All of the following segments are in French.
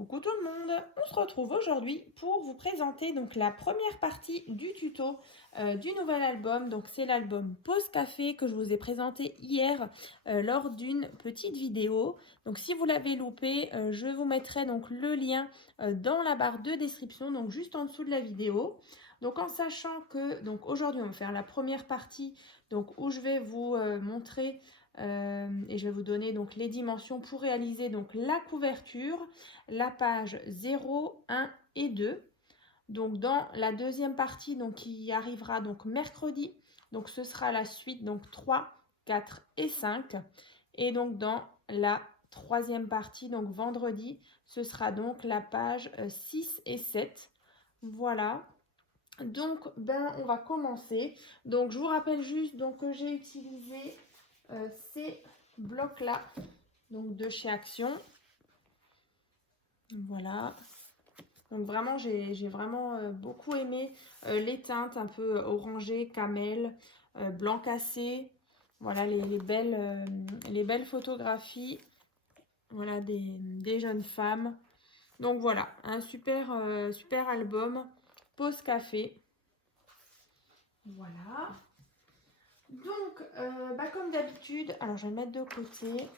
Coucou tout le monde, on se retrouve aujourd'hui pour vous présenter donc la première partie du tuto du nouvel album. Donc c'est l'album Pause Café que je vous ai présenté hier lors d'une petite vidéo. Donc si vous l'avez loupé, je vous mettrai donc le lien dans la barre de description, donc juste en dessous de la vidéo. Donc en sachant que donc aujourd'hui on va faire la première partie donc où je vais vous montrer et je vais vous donner donc les dimensions pour réaliser donc la couverture, la page 0, 1 et 2. Donc dans la deuxième partie donc qui arrivera donc mercredi, donc ce sera la suite donc 3, 4 et 5. Et donc dans la troisième partie donc vendredi, ce sera donc la page 6 et 7. Voilà. Donc on va commencer. Donc je vous rappelle juste donc que j'ai utilisé ces blocs là donc de chez Action. Voilà. Donc vraiment, j'ai vraiment beaucoup aimé les teintes un peu orangées, camel, blanc cassé. Voilà les belles photographies, voilà, des jeunes femmes. Donc voilà, un super album, Pause Café. Voilà. Donc, comme d'habitude, alors je vais le mettre de côté.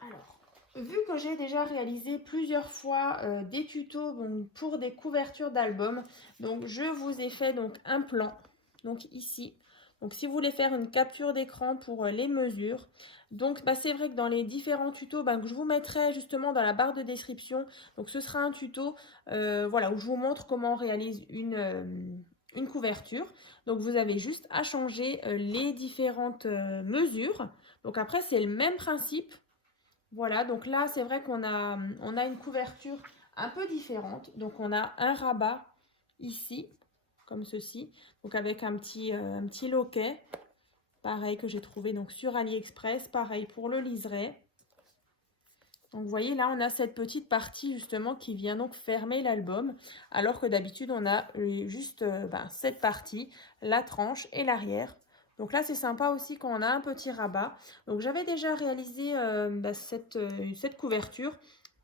Alors, vu que j'ai déjà réalisé plusieurs fois des tutos pour des couvertures d'albums, donc je vous ai fait donc un plan, donc ici. Donc si vous voulez faire une capture d'écran pour les mesures, donc c'est vrai que dans les différents tutos que je vous mettrai justement dans la barre de description, donc ce sera un tuto voilà, où je vous montre comment on réalise une couverture. Donc vous avez juste à changer les différentes mesures. Donc après c'est le même principe. Voilà, donc là, c'est vrai on a une couverture un peu différente. Donc, on a un rabat ici, comme ceci. Donc, avec un petit loquet. Pareil que j'ai trouvé donc sur AliExpress. Pareil pour le liseré. Donc, vous voyez, là, on a cette petite partie justement qui vient donc fermer l'album. Alors que d'habitude, on a juste cette partie, la tranche et l'arrière. Donc là, c'est sympa aussi quand on a un petit rabat. Donc j'avais déjà réalisé cette couverture.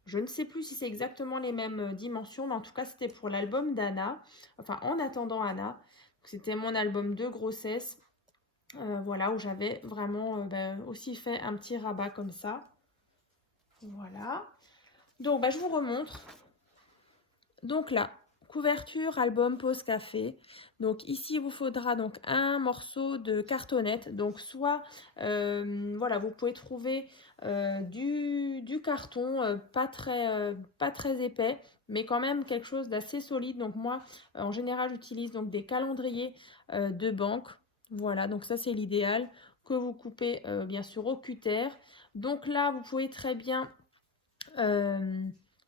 Je ne sais plus si c'est exactement les mêmes dimensions, mais en tout cas, c'était pour l'album d'Anna. Enfin, en attendant Anna. C'était mon album de grossesse. Voilà, où j'avais vraiment aussi fait un petit rabat comme ça. Voilà. Donc, je vous remontre. Donc là, couverture, album, pause café. Donc ici, il vous faudra donc un morceau de cartonnette. Donc soit, voilà, vous pouvez trouver du carton pas très épais, mais quand même quelque chose d'assez solide. Donc moi, en général, j'utilise donc des calendriers de banque. Voilà, donc ça c'est l'idéal que vous coupez bien sûr au cutter. Donc là, vous pouvez très bien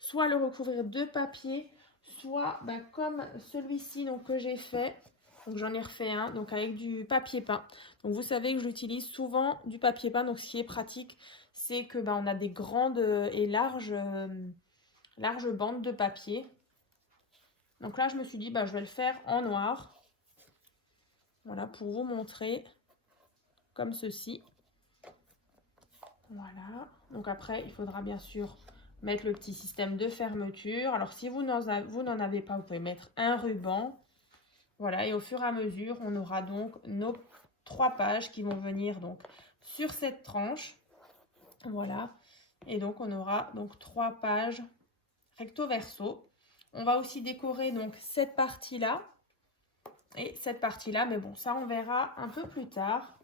soit le recouvrir de papier, soit comme celui-ci que j'ai fait. Donc j'en ai refait un donc avec du papier peint. Donc vous savez que j'utilise souvent du papier peint. Donc ce qui est pratique, c'est que on a des grandes et larges bandes de papier. Donc là je me suis dit je vais le faire en noir. Voilà, pour vous montrer comme ceci. Voilà. Donc après il faudra bien sûr mettre le petit système de fermeture. Alors si vous n'en avez pas, vous pouvez mettre un ruban. Voilà, et au fur et à mesure, on aura donc nos 3 pages qui vont venir donc sur cette tranche. Voilà, et donc on aura donc 3 pages recto verso. On va aussi décorer donc cette partie-là et cette partie-là, mais bon, ça on verra un peu plus tard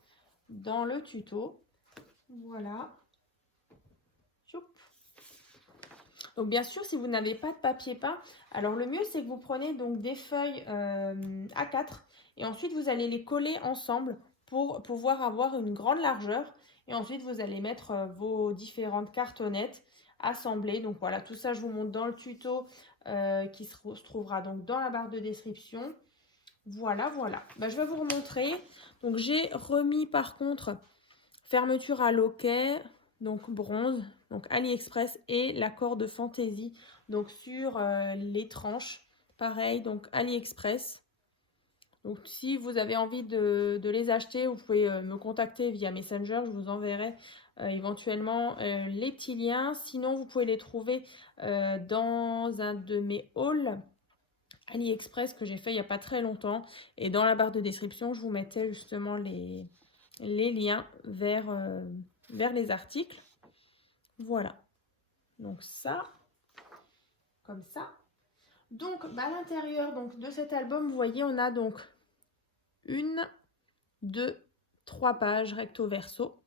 dans le tuto. Voilà. Donc bien sûr, si vous n'avez pas de papier peint, alors le mieux c'est que vous prenez donc des feuilles A4 et ensuite vous allez les coller ensemble pour pouvoir avoir une grande largeur. Et ensuite vous allez mettre vos différentes cartonnettes assemblées. Donc voilà, tout ça je vous montre dans le tuto qui se trouvera donc dans la barre de description. Voilà, voilà. Je vais vous remontrer. Donc j'ai remis par contre fermeture à loquet, donc bronze, donc AliExpress et la corde Fantaisie, donc sur les tranches, pareil, donc AliExpress. Donc si vous avez envie de les acheter, vous pouvez me contacter via Messenger, je vous enverrai éventuellement les petits liens. Sinon, vous pouvez les trouver dans un de mes hauls AliExpress que j'ai fait il n'y a pas très longtemps. Et dans la barre de description, je vous mettais justement les liens vers les articles. Voilà. Donc ça, comme ça. Donc à l'intérieur de cet album, vous voyez, on a donc 1, 2, 3 pages recto verso.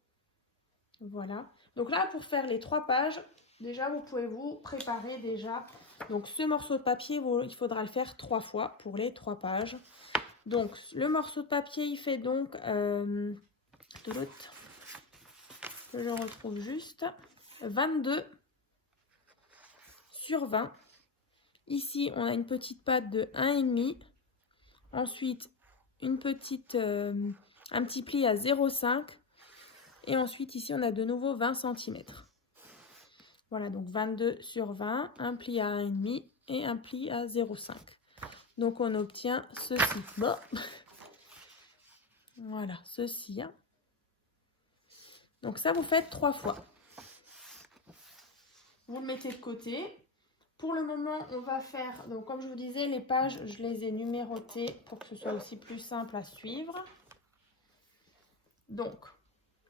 Voilà. Donc là, pour faire les 3 pages, déjà, vous pouvez vous préparer déjà. Donc ce morceau de papier, il faudra le faire 3 fois pour les 3 pages. Donc le morceau de papier, il fait donc de l'autre, que je retrouve juste, 22 sur 20. Ici, on a une petite patte de 1,5. Ensuite, un petit pli à 0,5. Et ensuite, ici, on a de nouveau 20 cm. Voilà, donc 22 sur 20, un pli à 1,5 et un pli à 0,5. Donc, on obtient ceci. Bon. Voilà, ceci. Hein. Donc, ça, vous faites 3 fois. Vous le mettez de côté. Pour le moment, on va faire, donc comme je vous disais, les pages, je les ai numérotées pour que ce soit aussi plus simple à suivre. Donc,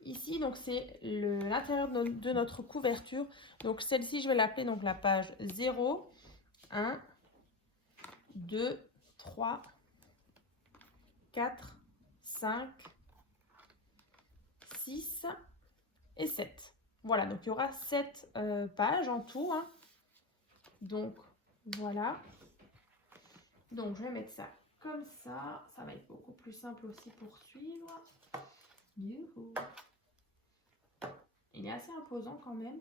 ici, donc c'est l'intérieur de notre couverture. Donc, celle-ci, je vais l'appeler donc la page 0, 1, 2, 3, 4, 5, 6 et 7. Voilà, donc il y aura 7 pages en tout. Hein. Donc, voilà. Donc, je vais mettre ça comme ça. Ça va être beaucoup plus simple aussi pour suivre. Youhou. Il est assez imposant quand même.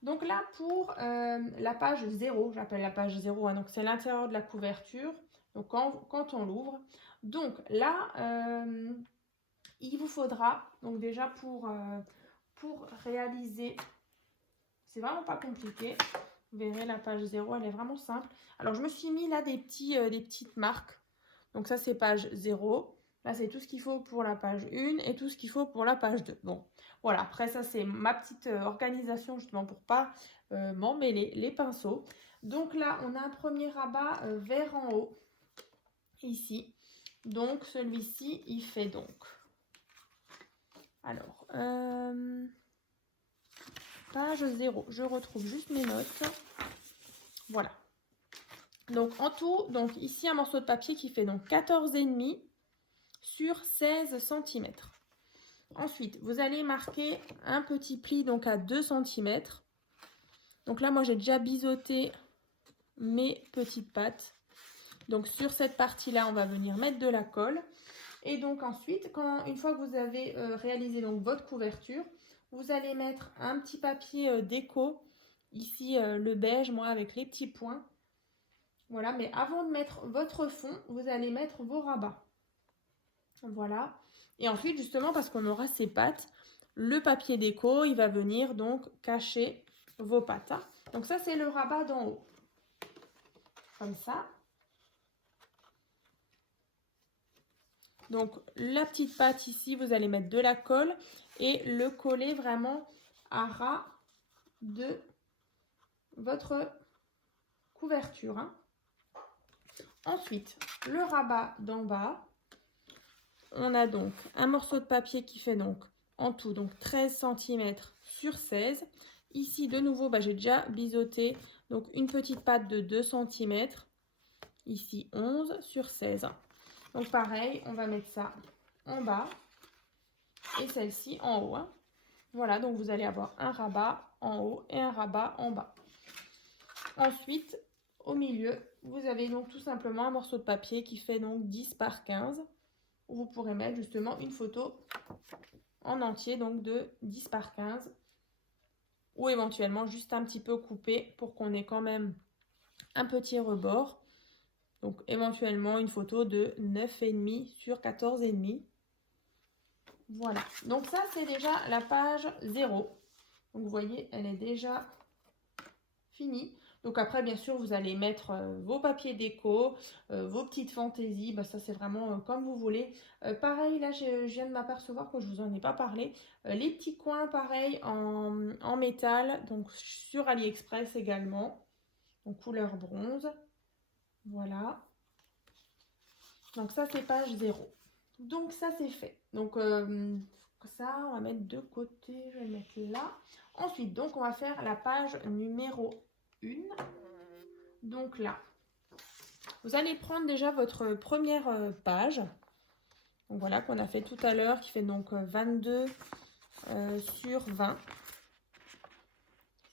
Donc là, pour la page 0, j'appelle la page 0, hein, donc c'est l'intérieur de la couverture, donc quand on l'ouvre. Donc là, il vous faudra, donc déjà pour réaliser, c'est vraiment pas compliqué. Vous verrez, la page 0, elle est vraiment simple. Alors, je me suis mis là des petites marques. Donc, ça, c'est page 0. Là, c'est tout ce qu'il faut pour la page 1 et tout ce qu'il faut pour la page 2. Bon, voilà. Après, ça, c'est ma petite organisation, justement, pour pas m'emmêler les pinceaux. Donc, là, on a un premier rabat vers en haut, ici. Donc, celui-ci, il fait donc... Alors, page 0. Je retrouve juste mes notes. Voilà. Donc en tout, donc ici un morceau de papier qui fait donc 14,5 sur 16 cm. Ensuite, vous allez marquer un petit pli donc à 2 cm. Donc là, moi j'ai déjà biseauté mes petites pattes. Donc sur cette partie-là, on va venir mettre de la colle. Et donc ensuite, une fois que vous avez réalisé donc votre couverture, vous allez mettre un petit papier déco. Ici, le beige, moi, avec les petits points. Voilà, mais avant de mettre votre fond, vous allez mettre vos rabats. Voilà. Et ensuite, justement, parce qu'on aura ces pattes, le papier déco, il va venir donc cacher vos pattes. Hein. Donc ça, c'est le rabat d'en haut. Comme ça. Donc, la petite patte ici, vous allez mettre de la colle et le coller vraiment à ras de votre couverture. Hein. Ensuite, le rabat d'en bas. On a donc un morceau de papier qui fait donc en tout donc 13 cm sur 16. Ici, de nouveau, j'ai déjà biseauté donc une petite patte de 2 cm. Ici, 11 sur 16. Donc pareil, on va mettre ça en bas et celle-ci en haut. Hein. Voilà, donc vous allez avoir un rabat en haut et un rabat en bas. Ensuite, au milieu, vous avez donc tout simplement un morceau de papier qui fait donc 10 par 15. Où vous pourrez mettre justement une photo en entier, donc de 10 par 15. Ou éventuellement juste un petit peu coupé pour qu'on ait quand même un petit rebord. Donc éventuellement une photo de 9,5 sur 14,5. Voilà, donc ça c'est déjà la page 0. Donc vous voyez, elle est déjà finie. Donc après, bien sûr, vous allez mettre vos papiers déco, vos petites fantaisies, bah, ça c'est vraiment comme vous voulez. Pareil, là, je viens de m'apercevoir que je vous en ai pas parlé. Les petits coins, pareil, en métal, donc sur AliExpress également, donc couleur bronze. Voilà. Donc ça, c'est page 0. Donc ça, c'est fait. Donc ça, on va mettre de côté, je vais le mettre là. Ensuite, donc on va faire la page numéro 1. Donc là, vous allez prendre déjà votre première page. Donc voilà, qu'on a fait tout à l'heure, qui fait donc 22 sur 20.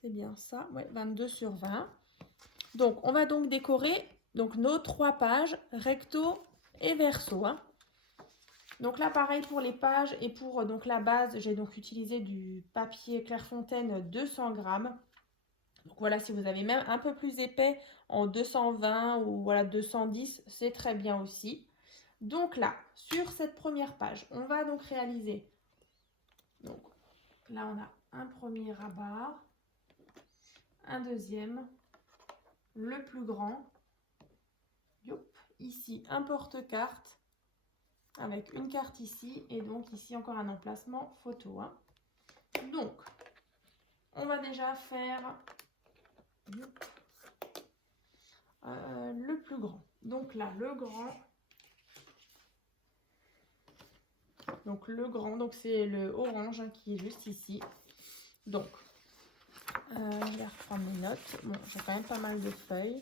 C'est bien ça, ouais, 22 sur 20. Donc, on va donc décorer donc, nos 3 pages, recto et verso. Hein. Donc là, pareil pour les pages et pour donc, la base, j'ai donc utilisé du papier Clairefontaine 200 grammes. Donc voilà, si vous avez même un peu plus épais en 220 ou voilà 210, c'est très bien aussi. Donc là, sur cette première page, on va donc réaliser. Donc là, on a un premier rabat, un deuxième, le plus grand. Yop. Ici, un porte-carte avec une carte ici et donc ici encore un emplacement photo. Hein. Donc, on va déjà faire le plus grand. Donc là, le grand. Donc le grand, donc c'est le orange hein, qui est juste ici. Donc, je vais reprendre mes notes. Bon, j'ai quand même pas mal de feuilles.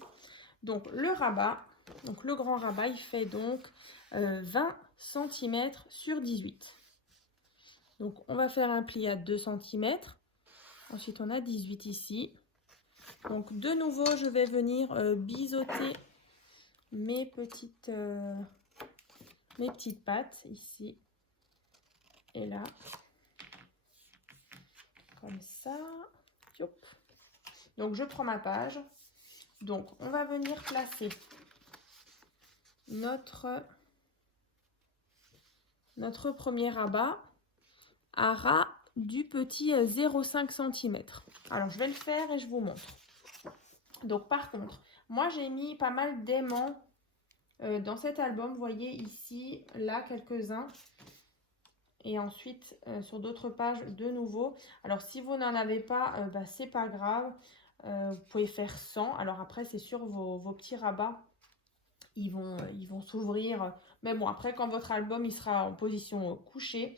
Donc le rabat, donc le grand rabat, il fait donc 20 cm sur 18. Donc on va faire un pli à 2 cm. Ensuite on a 18 ici. Donc de nouveau je vais venir biseauter mes petites pattes ici et là. Comme ça. Yop. Donc je prends ma page. Donc on va venir placer notre premier rabat à ras du petit 0,5 cm. Alors je vais le faire et je vous montre. Donc par contre, moi j'ai mis pas mal d'aimants dans cet album. Vous voyez ici, là quelques-uns. Et ensuite sur d'autres pages de nouveau. Alors si vous n'en avez pas, bah, c'est pas grave. Vous pouvez faire 100. Alors après c'est sûr vos petits rabats. Ils vont s'ouvrir. Mais bon, après, quand votre album il sera en position couchée,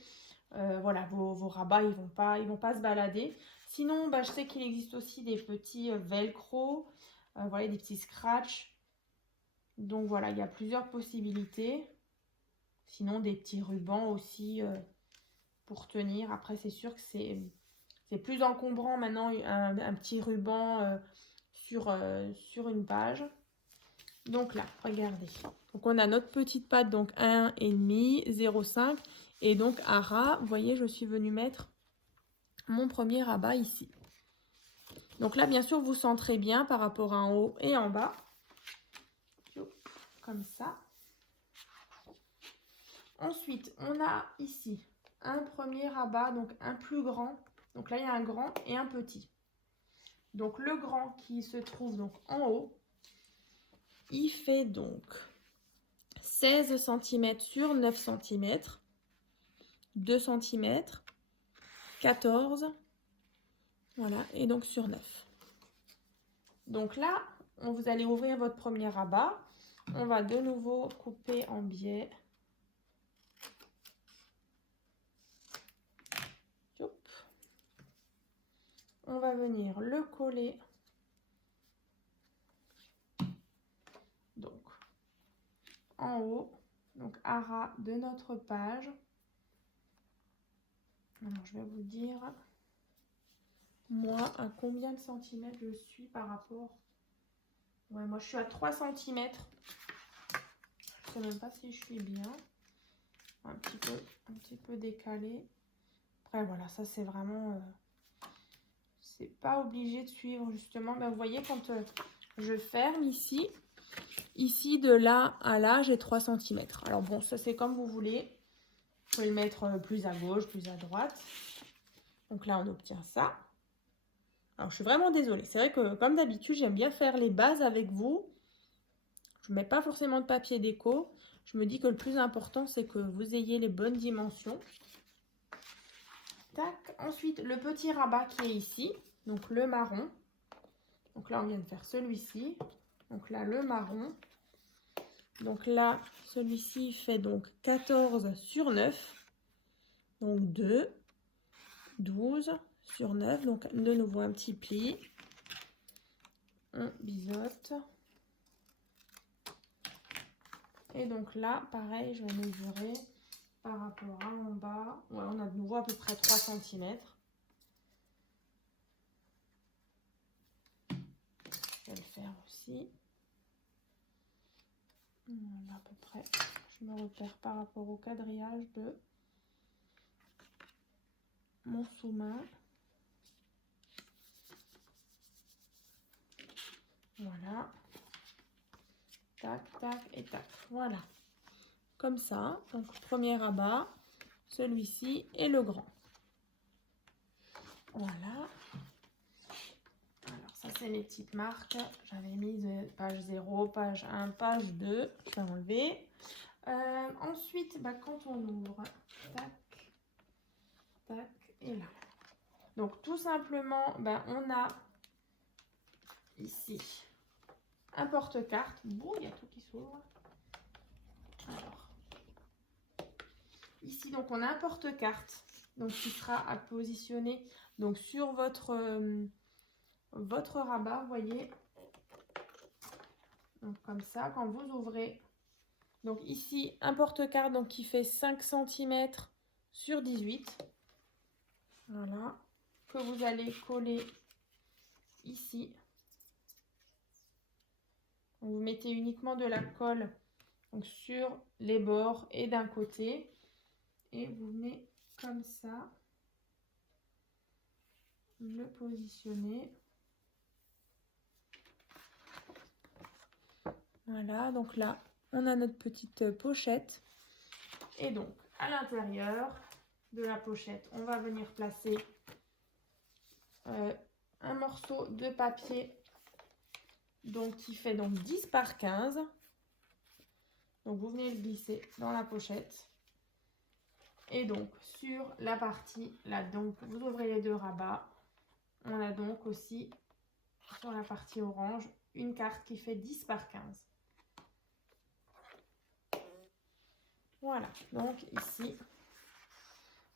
voilà, vos rabats, ils vont pas se balader. Sinon, bah, je sais qu'il existe aussi des petits velcro, voilà, des petits scratch. Donc voilà, il y a plusieurs possibilités. Sinon, des petits rubans aussi pour tenir. Après, c'est sûr que c'est plus encombrant maintenant, un petit ruban sur une page. Donc là, regardez. Donc on a notre petite patte, donc 1,5, 0,5. Et donc à ras, vous voyez, je suis venue mettre mon premier rabat ici. Donc là, bien sûr, vous centrez bien par rapport à en haut et en bas. Comme ça. Ensuite, on a ici un premier rabat, donc un plus grand. Donc là, il y a un grand et un petit. Donc le grand qui se trouve donc en haut. Il fait donc 16 cm sur 9 cm, 2 cm, 14, voilà, et donc sur 9. Donc là, vous allez ouvrir votre premier rabat. On va de nouveau couper en biais. Hop. On va venir le coller. Donc, en haut, donc à ras de notre page. Alors, je vais vous dire, moi, à combien de centimètres je suis par rapport... Ouais, moi, je suis à 3 cm. Je ne sais même pas si je suis bien. Un petit peu décalé. Après, voilà, ça, c'est vraiment... c'est pas obligé de suivre, justement. Mais vous voyez, quand je ferme ici... Ici, de là à là, j'ai 3 cm. Alors bon, ça c'est comme vous voulez. Vous pouvez le mettre plus à gauche, plus à droite. Donc là, on obtient ça. Alors, je suis vraiment désolée. C'est vrai que, comme d'habitude, j'aime bien faire les bases avec vous. Je ne mets pas forcément de papier déco. Je me dis que le plus important, c'est que vous ayez les bonnes dimensions. Tac. Ensuite, le petit rabat qui est ici. Donc, le marron. Donc là, on vient de faire celui-ci. Donc là, le marron. Donc là, celui-ci fait donc 14 sur 9. Donc 2, 12 sur 9. Donc de nouveau un petit pli. On biseaute. Et donc là, pareil, je vais mesurer par rapport à en bas. Ouais, on a de nouveau à peu près 3 cm. Je vais le faire aussi. Voilà, à peu près. Je me repère par rapport au quadrillage de mon sous-main. Voilà. Tac, tac et tac. Voilà. Comme ça. Donc, premier rabat, celui-ci et le grand. Voilà. Alors, ça, c'est les petites marques. J'avais mis page 0, page 1, page 2. Je vais enlever. Ensuite, quand on ouvre, tac, tac, et là. Donc, tout simplement, on a ici un porte-carte. Bon, il y a tout qui s'ouvre. Alors, ici, donc, on a un porte-carte donc qui sera à positionner donc, sur votre rabat, vous voyez. Donc, comme ça, quand vous ouvrez. Donc, ici, un porte-carte donc, qui fait 5 cm sur 18. Voilà. Que vous allez coller ici. Donc, vous mettez uniquement de la colle donc, sur les bords et d'un côté. Et vous venez comme ça le positionner. Voilà, donc là, on a notre petite pochette. Et donc, à l'intérieur de la pochette, on va venir placer un morceau de papier donc, qui fait donc 10 par 15. Donc, vous venez le glisser dans la pochette. Et donc, sur la partie, là, donc, vous ouvrez les deux rabats. On a donc aussi, sur la partie orange, une carte qui fait 10 par 15. Voilà, donc ici,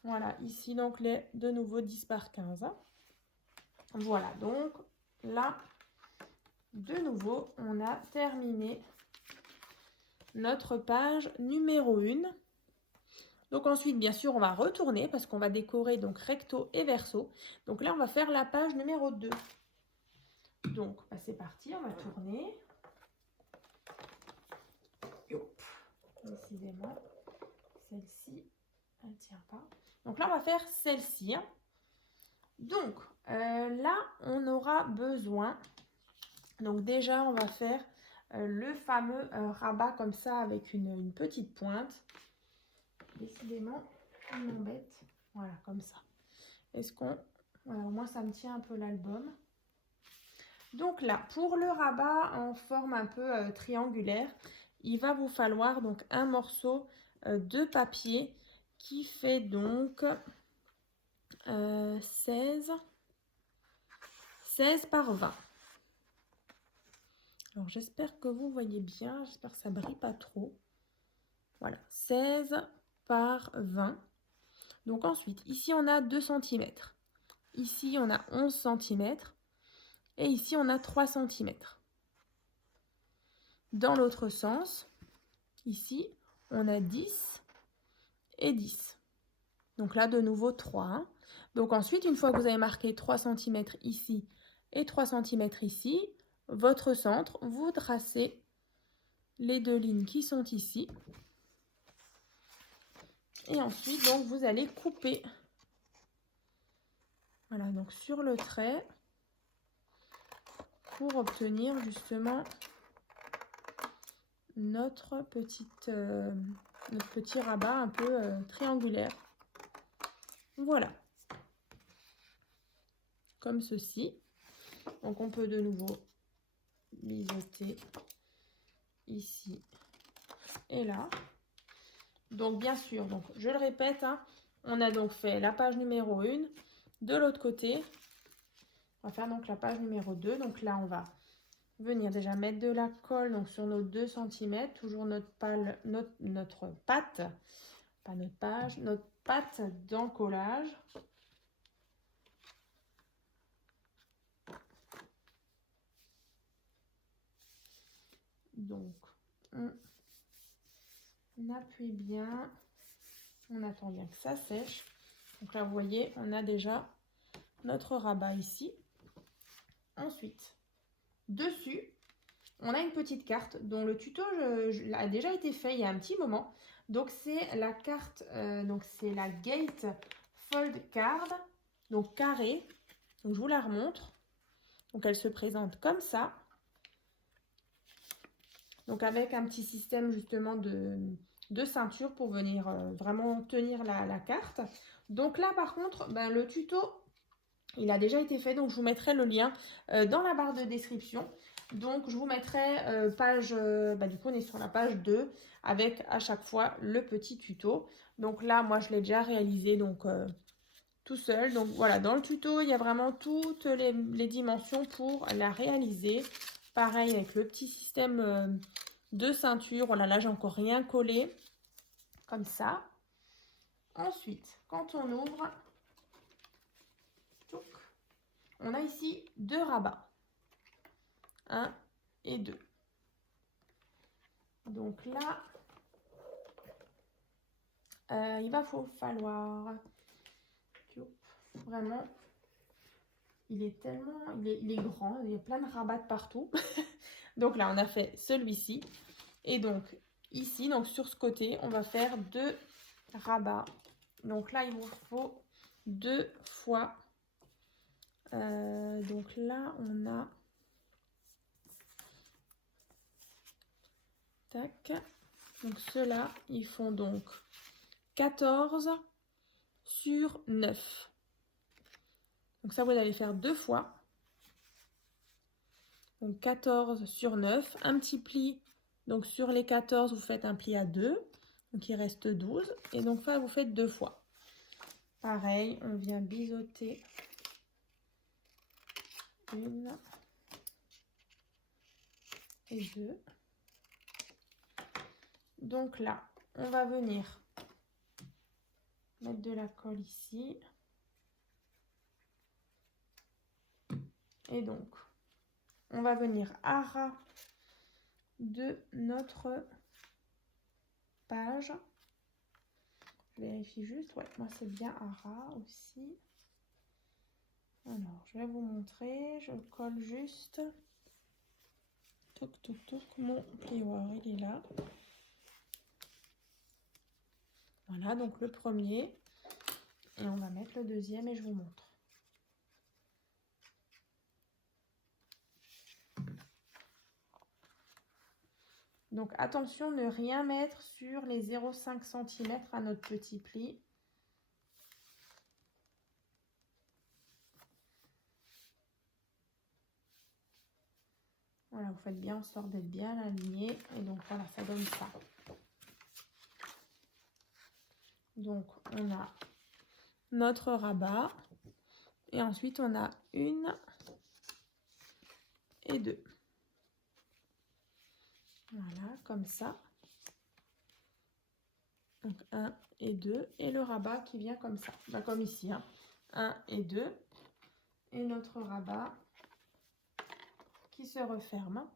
voilà, ici, donc, de nouveau 10 par 15. Voilà, donc, là, de nouveau, on a terminé notre page numéro 1. Donc ensuite, bien sûr, on va retourner parce qu'on va décorer donc recto et verso. Donc là, on va faire la page numéro 2. Donc, c'est parti, on va tourner. Hop. Décidément, celle-ci, elle ne tient pas. Donc là, on va faire celle-ci. Donc, là, on aura besoin. Donc déjà, on va faire le fameux rabat comme ça avec une petite pointe. Décidément, il m'embête. Voilà, comme ça. Est-ce qu'on... Voilà, au moins, ça me tient un peu l'album. Donc là, pour le rabat en forme un peu triangulaire, il va vous falloir donc un morceau de papier qui fait donc 16 par 20. Alors, j'espère que vous voyez bien. J'espère que ça ne brille pas trop. Voilà, 16 par 20. Donc ensuite, ici, on a 2 cm. Ici, on a 11 cm. Et ici, on a 3 cm. Dans l'autre sens, ici, on a 10 et 10. Donc là, de nouveau, 3. Donc ensuite, une fois que vous avez marqué 3 cm ici et 3 cm ici, votre centre, vous tracez les deux lignes qui sont ici. Et ensuite, donc, vous allez couper. Voilà, donc sur le trait pour obtenir justement notre petit rabat un peu triangulaire. Voilà. Comme ceci. Donc on peut de nouveau biseauter ici et là. Donc bien sûr, donc je le répète, hein, on a donc fait la page numéro 1. De l'autre côté, on va faire donc la page numéro 2. Donc là, on va venir déjà mettre de la colle donc sur nos 2 cm, toujours notre patte, pas notre page, notre patte d'encollage. Donc, on appuie bien, on attend bien que ça sèche. Donc là, vous voyez, on a déjà notre rabat ici. Ensuite, dessus, on a une petite carte dont le tuto a déjà été fait il y a un petit moment. Donc c'est la carte, donc c'est la Gate Fold Card, donc carré. Donc je vous la remontre. Donc elle se présente comme ça. Donc avec un petit système justement de ceinture pour venir vraiment tenir la carte. Donc là par contre, ben, le tuto, il a déjà été fait. Donc je vous mettrai le lien dans la barre de description. Donc je vous mettrai page, du coup on est sur la page 2 avec à chaque fois le petit tuto. Donc là moi je l'ai déjà réalisé donc tout seul. Donc voilà, dans le tuto il y a vraiment toutes les dimensions pour la réaliser. Pareil avec le petit système de ceinture. Voilà, là j'ai encore rien collé comme ça. Ensuite quand on ouvre, on a ici 2 rabats. 1 et 2. Donc là, il va falloir vraiment, il est grand, il y a plein de rabats partout. Donc là, on a fait celui-ci. Et donc ici, donc sur ce côté, on va faire 2 rabats. Donc là, il vous faut 2 fois. Donc là, on a... Tac. Donc ceux-là, ils font donc 14 sur 9. Donc ça, vous allez faire 2 fois. Donc 14 sur 9. Un petit pli. Donc sur les 14, vous faites un pli à 2. Donc il reste 12. Et donc là, vous faites 2 fois. Pareil, on vient biseauter. 1 et 2. Donc là, on va venir mettre de la colle ici. Et donc, on va venir à ras de notre page. Je vérifie juste. Ouais, moi c'est bien à ras aussi. Alors, je vais vous montrer. Je colle juste. Toc, toc, toc. Mon plioir, il est là. Voilà, donc le premier. Et on va mettre le deuxième et je vous montre. Donc attention, ne rien mettre sur les 0,5 cm à notre petit pli. Voilà, vous faites bien en sorte d'être bien aligné. Et donc voilà, ça donne ça. Donc on a notre rabat. Et ensuite on a 1 et 2. Voilà, comme ça. Donc 1 et 2. Et le rabat qui vient comme ça. Bah, comme ici. Hein. 1 et 2. Et notre rabat qui se referme.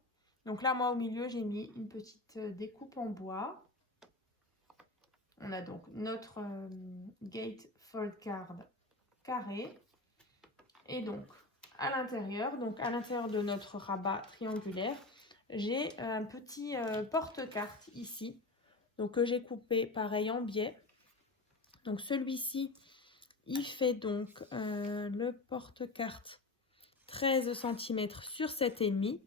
Donc là, moi, au milieu, j'ai mis une petite découpe en bois. On a donc notre Gate Fold Card carré. Et donc, à l'intérieur de notre rabat triangulaire, j'ai un petit porte-carte ici. Donc, que j'ai coupé pareil en biais. Donc, celui-ci, il fait donc le porte-carte 13 cm sur 7,5.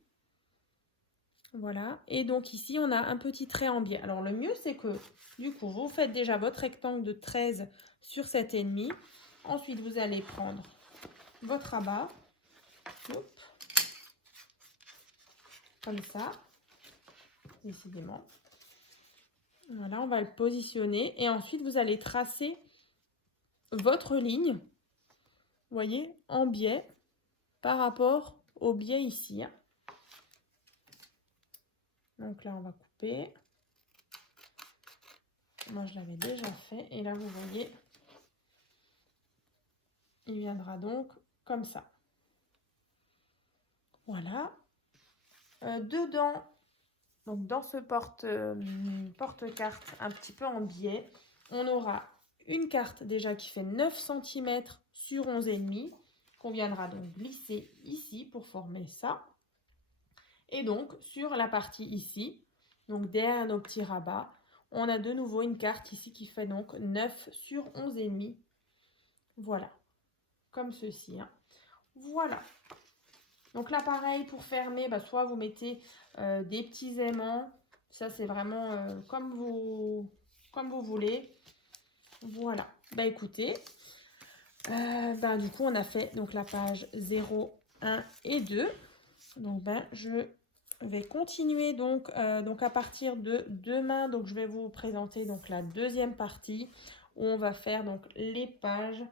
Voilà. Et donc ici, on a un petit trait en biais. Alors, le mieux, c'est que, du coup, vous faites déjà votre rectangle de 13 sur 7,5. Ensuite, vous allez prendre votre rabat. Hop. comme ça, décidément. Voilà, on va le positionner et ensuite vous allez tracer votre ligne, vous voyez, en biais par rapport au biais ici. Donc là, on va couper. Moi, je l'avais déjà fait et là, vous voyez, il viendra donc comme ça. Voilà. Dedans, donc dans ce porte-carte un petit peu en biais, on aura une carte déjà qui fait 9 cm sur 11,5 qu'on viendra donc glisser ici pour former ça. Et donc sur la partie ici, donc derrière nos petits rabats, on a de nouveau une carte ici qui fait donc 9 sur 11,5. Voilà, comme ceci. Voilà. Donc là, pareil, pour fermer, soit vous mettez des petits aimants. Ça, c'est vraiment comme vous voulez. Voilà. Écoutez, du coup, on a fait donc la page 0, 1 et 2. Donc, je vais continuer donc à partir de demain. Donc, je vais vous présenter donc la deuxième partie où on va faire donc les pages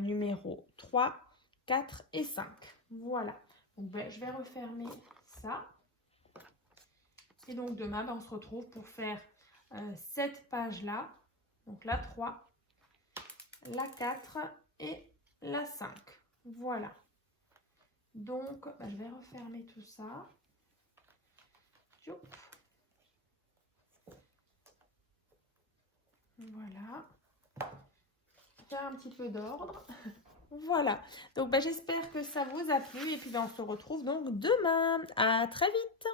numéro 3, 4 et 5. Voilà. Donc, je vais refermer ça. Et donc, demain, on se retrouve pour faire cette page-là. Donc, la 3, la 4 et la 5. Voilà. Donc, je vais refermer tout ça. Voilà. Faire un petit peu d'ordre. Voilà. Donc, j'espère que ça vous a plu. Et puis, on se retrouve donc demain. À très vite.